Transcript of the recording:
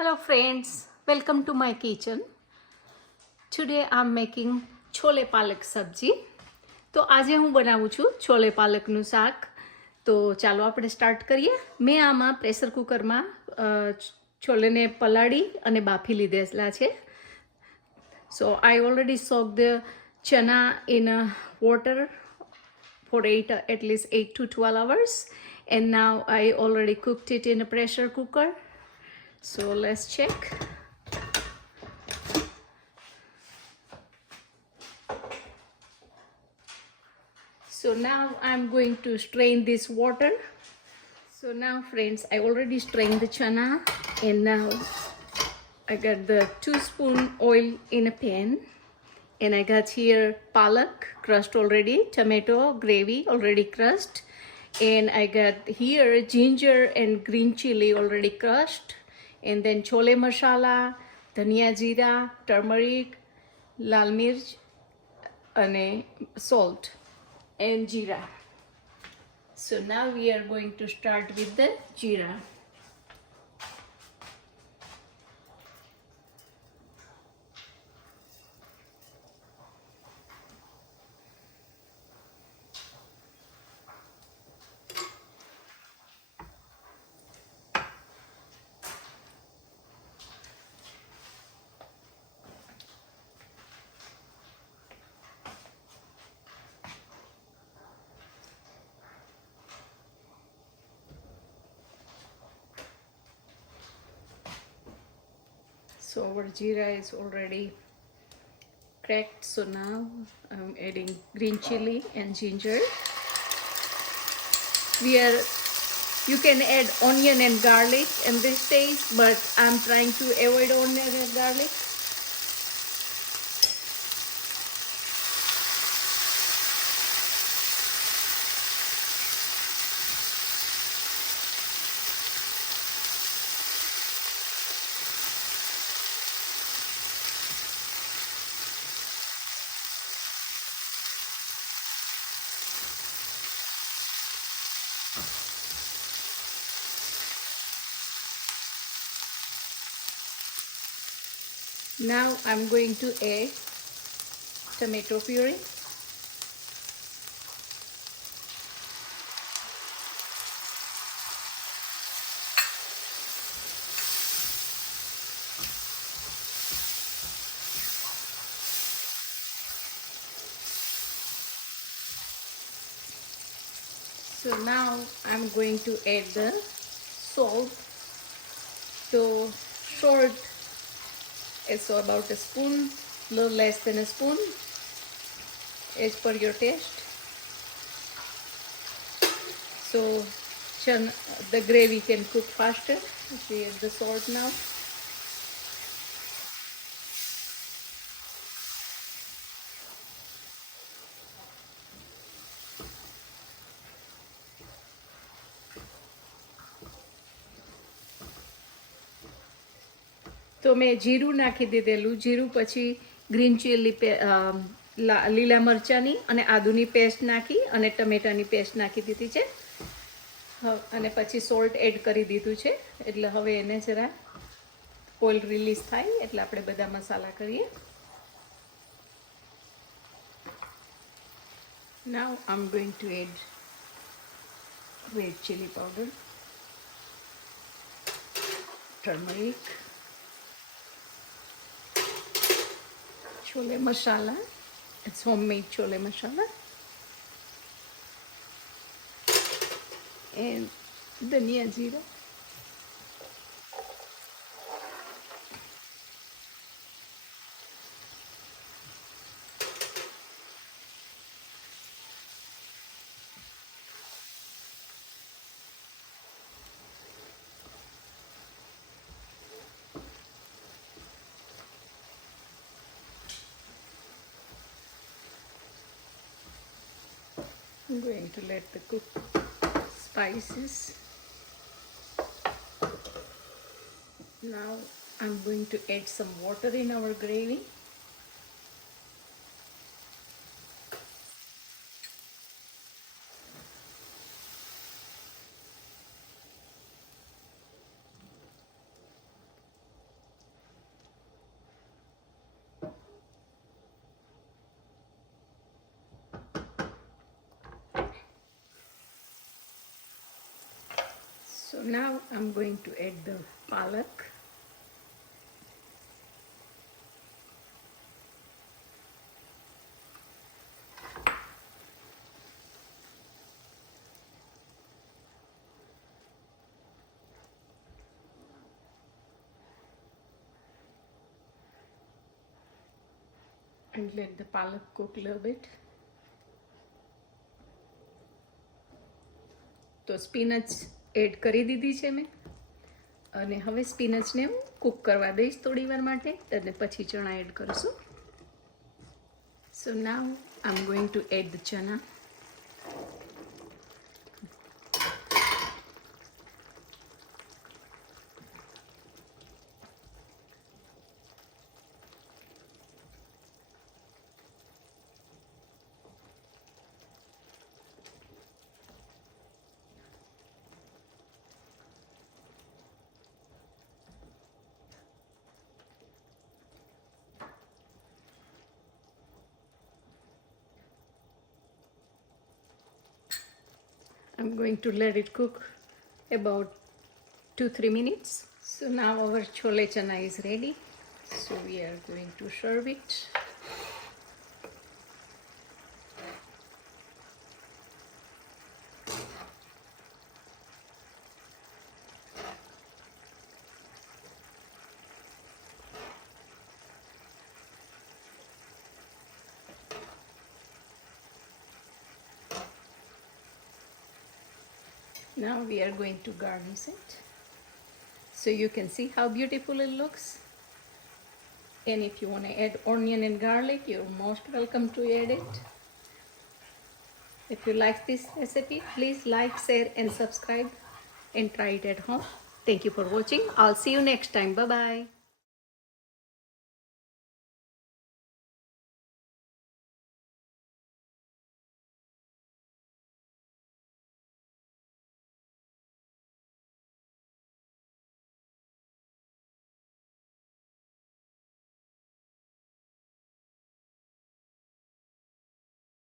Hello friends, welcome to my kitchen. Today I'm making chole પાલક સબ્જી. તો આજે હું બનાવું છું છોલે પાલકનું શાક. તો ચાલો આપણે સ્ટાર્ટ કરીએ. મેં આમાં પ્રેશર કુકરમાં છોલેને પલાળી અને બાફી લીધેલા છે. So I already soaked the chana in water for at least 8 to 12 hours, and now I already cooked it in a pressure cooker. So let's check. So now I'm going to strain this water. So now friends, I already strained the chana, and now I got the 2 spoon oil in a pan, and I got here palak crushed already, tomato gravy already crushed, and I got here ginger and green chili already crushed, and then chole masala, dhania jeera, turmeric, lal mirch, and salt and jeera. So now we are going to start with the jeera. So our jeera is already cracked. So now I'm adding green chili and ginger. You can add onion and garlic in this stage, but I'm trying to avoid onion and garlic. Now I'm going to add tomato puree. So now I'm going to add the salt. So short, it's about a spoon, little less than a spoon, as per your taste. So the gravy can cook faster. We add the salt now. તો મેં જીરું નાખી દીધેલું. જીરું પછી green chilli લીલા મરચાંની અને આદુની પેસ્ટ નાખી અને ટમેટાની પેસ્ટ નાખી દીધી છે, અને પછી સોલ્ટ એડ કરી દીધું છે. એટલે હવે એને જરા ઓઇલ રિલીઝ થાય એટલે આપણે બધા મસાલા કરીએ. Now I'm going to add red chili powder, turmeric, chole masala. It's homemade chole masala, and dhania jeera. I'm going to let the cook spices. Now I'm going to add some water in our gravy. So now I'm going to add the palak. And let the palak cook a little bit. તો spinach add કરી દીધી છે મેં અને હવે સ્પિનચને હું cook કરવા દઈશ થોડી વાર માટે અને પછી ચણા એડ કરીશું. So now I am going to add the chana. I'm going to let it cook about 2-3 minutes. So now our chole chana is ready. So we are going to serve it. Now we are going to garnish it. So you can see how beautiful it looks. And if you want to add onion and garlic, you're most welcome to add it. If you like this recipe, please like, share and subscribe and try it at home. Thank you for watching. I'll see you next time. Bye bye.